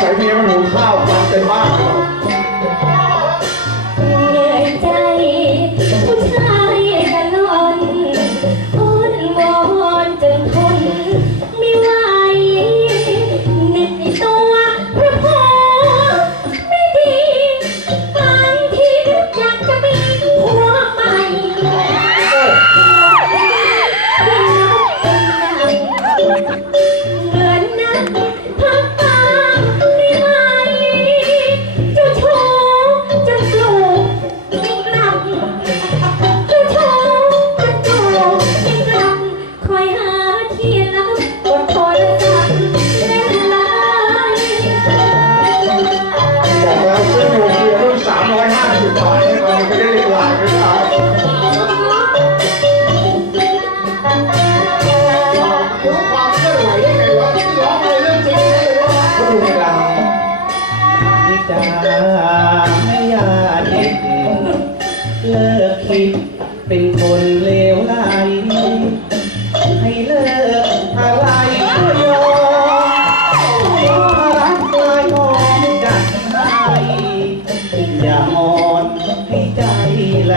ใส่เมียมันหุงข้าวฟันเต็มบ้าน คิดเป็นคนเลวร้ายให้เลิกอะไรก็ยอมรักลายพองจัดให้อย่ามอนให้ใจไหล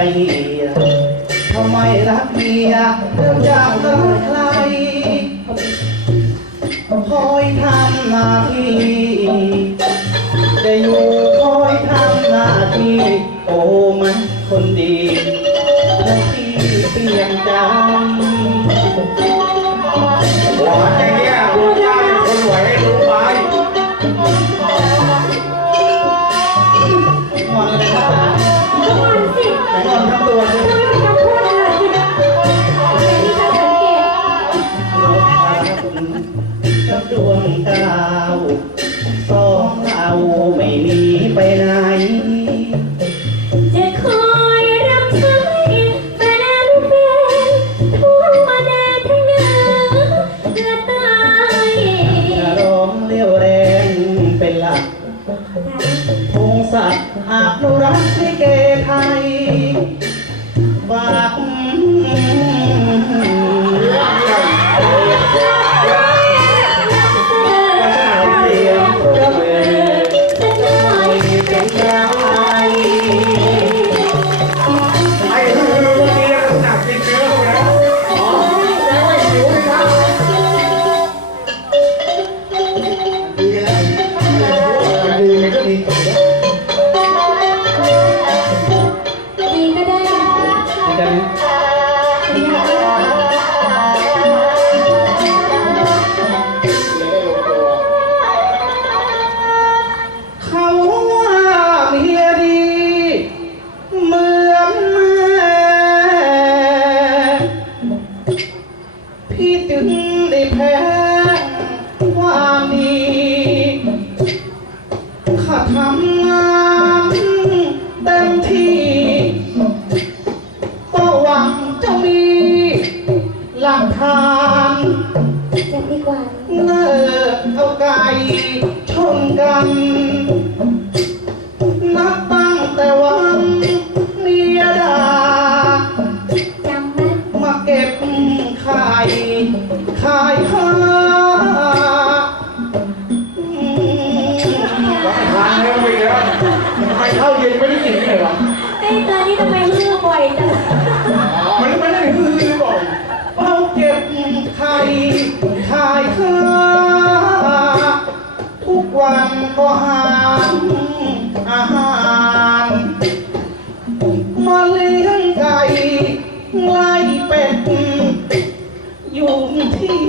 ทำไมรักเมียเริ่มจากรักใครคอยทำนาที ลัางทานจะดีกว่าเลิกเอาไก่ชนกัน นับตั้งแต่วันเมียดา จำไหมมาเก็บไข่ขายข้าทานแล้วไปแล้วทำไมข้าวเย็นไม่ได้กินเลยหรไอ้ตานี่ทำไมเลือกบ่อยจัง หารอาหารมาเลี้ยงไก่ไล่เป็ดอยู่ที่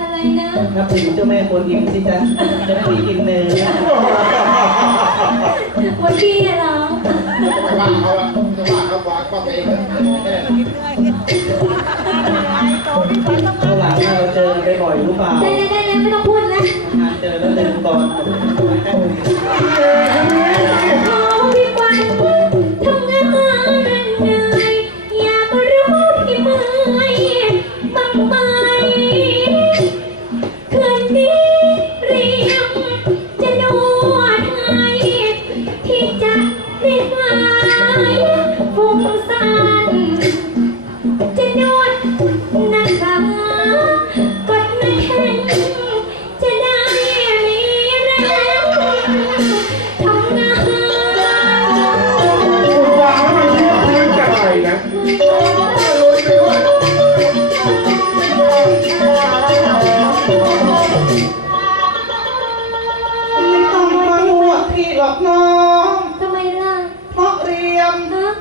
อะไรนะนับถือเจ้าแม่คนอิมสิจ๊ะจะได้กินเนยร์วันที่เหรอว่าเขาว่าเขาว่าก็เองขาหลังเราเจอไปบ่อยรู้เปล่าได้ได้ได้ไม่ต้องพูดนะเจอแล้วเจอนก่อน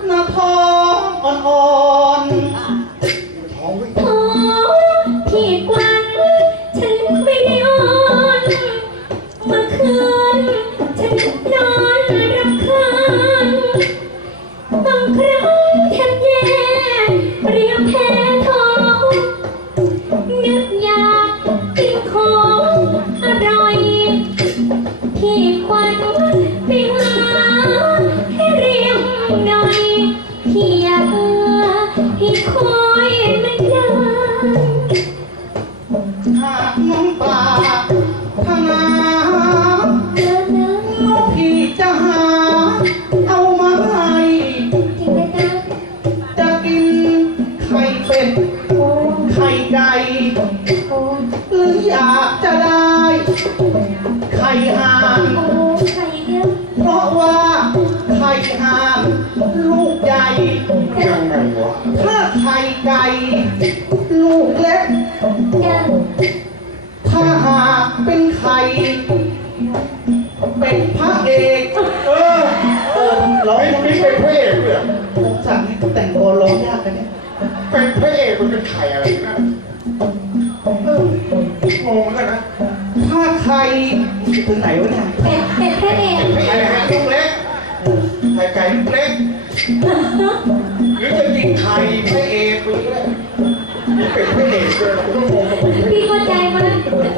หน้าท้องอ่อน เป็นไข่เป็นพระเอกเออเออร้องไม่ไม่เป็นพระเอกเลยผมสั่งให้แต่งตัวร้องยากกันเนี่ยเป็นพระเอกมันเป็นไข่อะไรนะเอองงกันนะถ้าไข่ถึงไหนวะเนี่ยเป็ดเป็ดพระเอกไข่ไข่ลูกเล็กไข่ไก่ลูกเล็กหรือจะยิงไข่พระเอกไปเรื่อยนี่เป็นพระเอกเลยก็งงกับเป็นพระเอพี่กเข้าใจไหม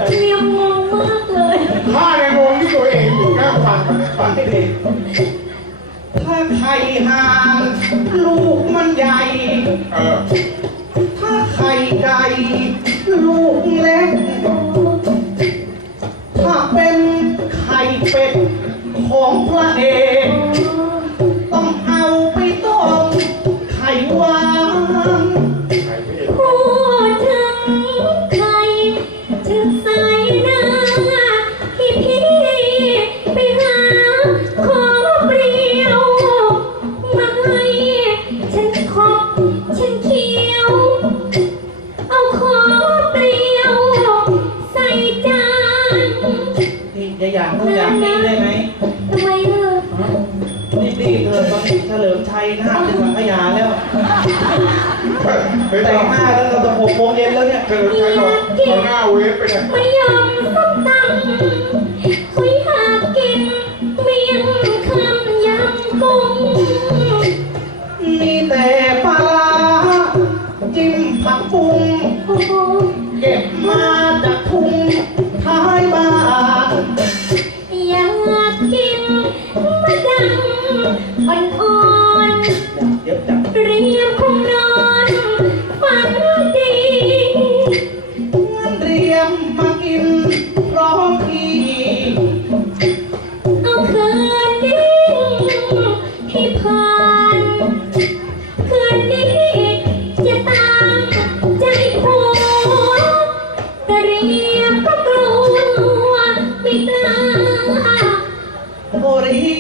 เรียมงง มากเลยถ้าในวงที่ตัวเองอยู่หน้าฟังมันฟังไดีถ้าไข่ห่านลูกมันใหญ่ เออ ถ้าไข่ไก่ลูกเล็ก ถ้าเป็นไข่เป็ดของพระเอก ไม่แต่ต้องงหน้าตั้งแต่หกโมงเย็นแล้วเนี่ย เธอใช้หรอกเอาหน้าเวฟไปเลยไม่ยอมส้ม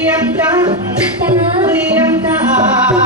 ప్రియాంక ప్రియాంక.